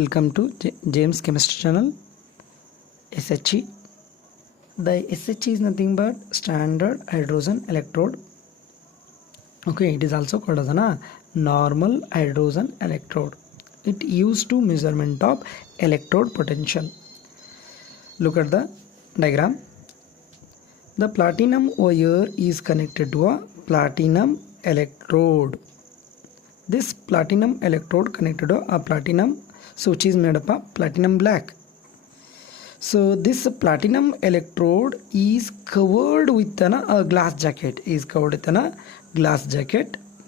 Welcome to James Chemistry Channel. SHE. The SHE is nothing but standard hydrogen electrode. Okay, it is also called as a normal hydrogen electrode. It used to measurement of electrode potential. Look at the diagram. The platinum wire is connected to a platinum electrode. This platinum electrode connected to a platinum, so which is made up of platinum black. So this platinum electrode is covered with a glass jacket.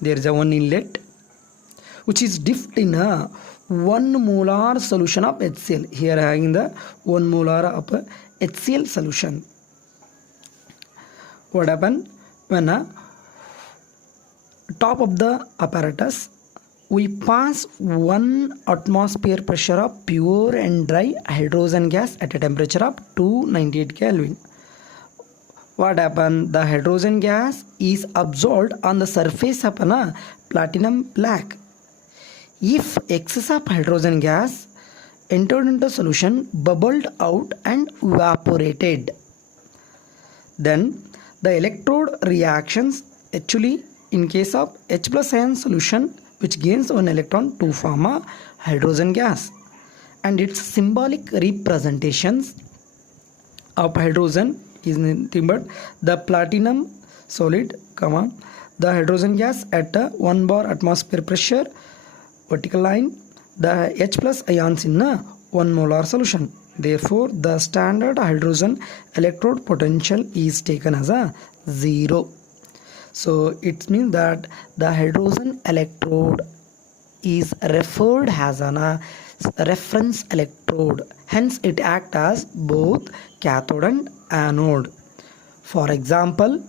There is a one inlet which is dipped in a 1 molar solution of HCl. Here having the 1 molar of HCl solution. What happen when top of the apparatus we pass 1 atmosphere pressure of pure and dry hydrogen gas at a temperature of 298 Kelvin. What happened? The hydrogen gas is absorbed on the surface of platinum black. If excess of hydrogen gas entered into solution, bubbled out and evaporated, then the electrode reactions actually in case of H plus ion solution which gains one electron to form a hydrogen gas, and its symbolic representations of hydrogen is nothing but the platinum solid, the hydrogen gas at 1 bar atmosphere pressure, vertical line, the H plus ions in a 1 molar solution. Therefore, the standard hydrogen electrode potential is taken as a 0. So it means that the hydrogen electrode is referred as a reference electrode. Hence, it acts as both cathode and anode. For example,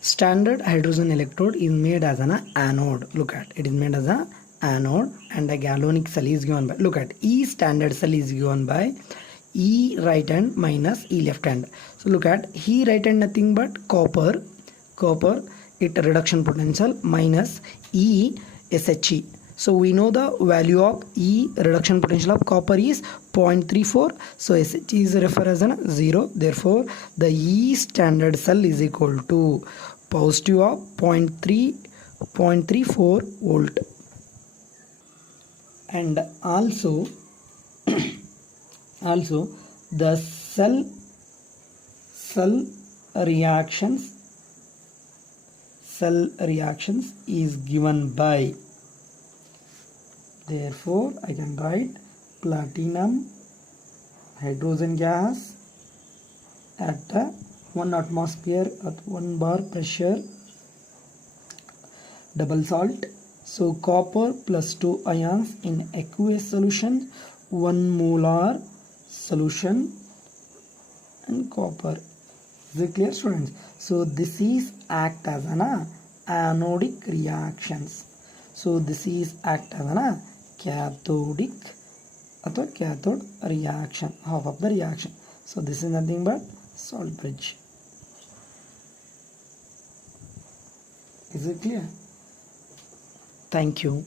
standard hydrogen electrode is made as an anode. Look at it is made as an anode, and a galvanic cell is given by, look at, E standard cell is given by E right hand minus E left hand. So look at E right hand nothing but copper, it reduction potential minus E SHE. So we know the value of E reduction potential of copper is 0.34. So SHE is referred as a 0. Therefore the E standard cell is equal to positive of 0.34 volt. And also the cell reactions is given by, therefore I can write platinum hydrogen gas at 1 atmosphere at 1 bar pressure, double salt. So copper plus 2 ions in aqueous solution, 1 molar solution, and copper. Is it clear, students? So this is act as an anodic reactions. So this is act as an cathodic or cathode reaction, half of the reaction. So this is nothing but salt bridge. Is it clear? Thank you.